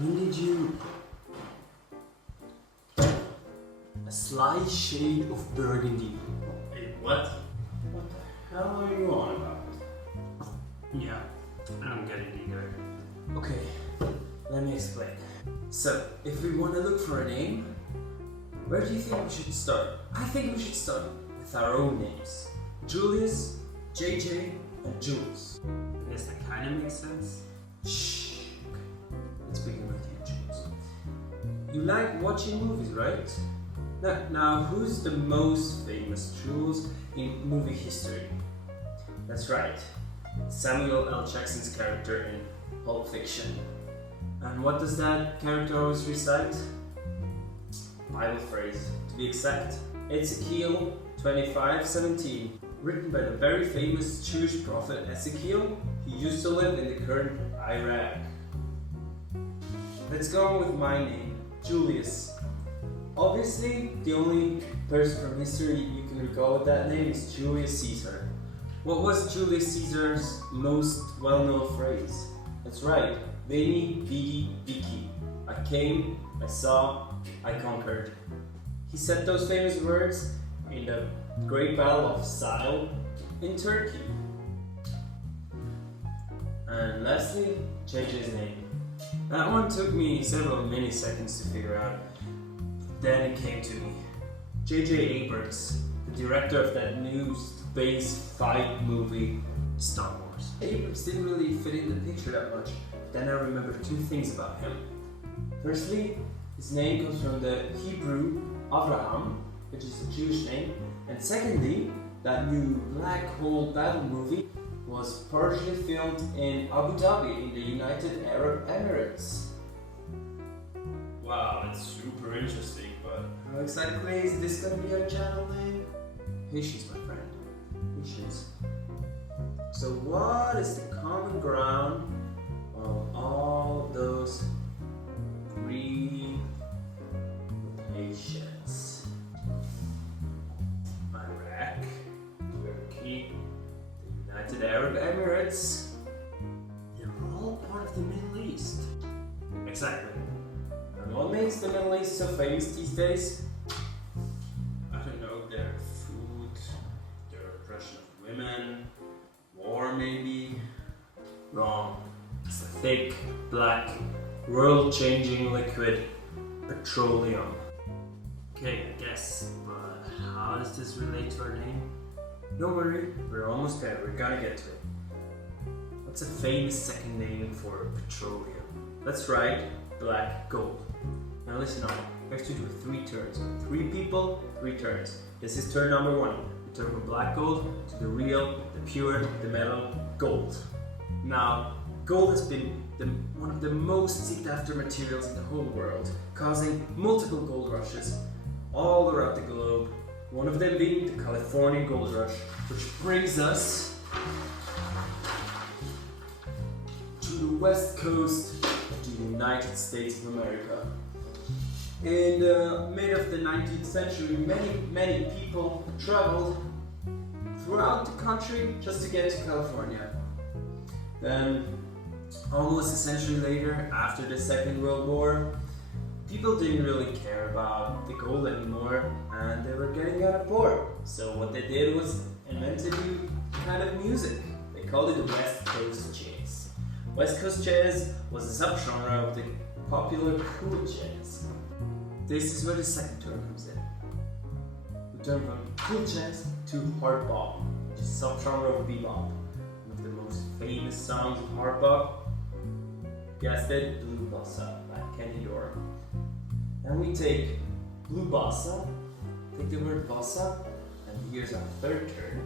When did you... A slight shade of burgundy. Wait, what? What the hell are you on about? Yeah, I don't get it either. Okay, let me explain. So, if we want to look for a name, where do you think we should start? I think we should start with our own names. Julius, JJ, and Jules. I guess that kind of makes sense. Shh. Okay. Let's begin with you, Jules. You like watching movies, right? Now, who's the most famous Jules in movie history? That's right. Samuel L. Jackson's character in Pulp Fiction. And what does that character always recite? Bible phrase, to be exact. Ezekiel 25:17, written by the very famous Jewish prophet Ezekiel. He used to live in the current Iraq. Let's go on with my name, Julius. Obviously, the only person from history you can recall with that name is Julius Caesar. What was Julius Caesar's most well-known phrase? That's right, Veni, Vidi, Vici. I came, I saw, I conquered. He said those famous words in the Great Battle of Sile in Turkey. And lastly, JJ's name. That one took me several milliseconds to figure out. Then it came to me. J.J. Abrams, the director of that new space fight movie, Star Wars. Abrams didn't really fit in the picture that much. Then I remembered two things about him. Firstly, his name comes from the Hebrew Avraham, which is a Jewish name. And secondly, that new black hole battle movie was partially filmed in Abu Dhabi in the United Arab Emirates. Wow, that's super interesting, but... How exactly is this gonna be our channel name? Patience, my friend. Patience. So what is the common ground of all those three locations? Iraq, Turkey, the United Arab Emirates. They're all part of the Middle East. Exactly. And what makes the Middle East so famous these days? I don't know, their food, their oppression of women, war maybe. Wrong. It's a thick, black, world-changing liquid, petroleum. Okay, I guess, but how does this relate to our name? Don't worry, we're almost there. We're gonna get to it. What's a famous second name for petroleum? That's right, black gold. Now listen up. We have to do 3 turns. 3 people, 3 turns. This is turn number 1. We turn from black gold to the real, the pure, the metal gold. Now, gold has been one of the most sought after materials in the whole world, causing multiple gold rushes all around the globe. One of them being the California Gold Rush, which brings us to the west coast of the United States of America. In the mid of the 19th century, many people traveled throughout the country just to get to California. Then, almost a century later, after the Second World War, people didn't really care about the gold anymore, and they were getting kind of bored. So what they did was invent a new kind of music. They called it the West Coast Jazz. West Coast Jazz was a subgenre of the popular cool jazz. This is where the second term comes in. We turn from cool jazz to hard bop, which is a subgenre of bebop. One of the most famous songs of hard bop, guessed it, Blue Bossa by Kenny Dorr. Then we take blue bossa, take the word bossa, and here's our third turn.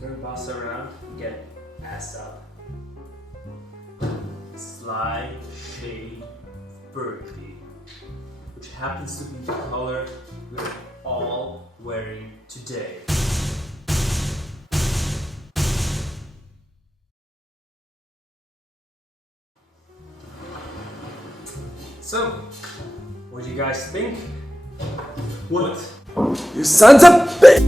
Turn bossa around, get AssoB. Slight shade of burgundy, which happens to be the color we're all wearing today. So, what do you guys think? What? You sons of bitch!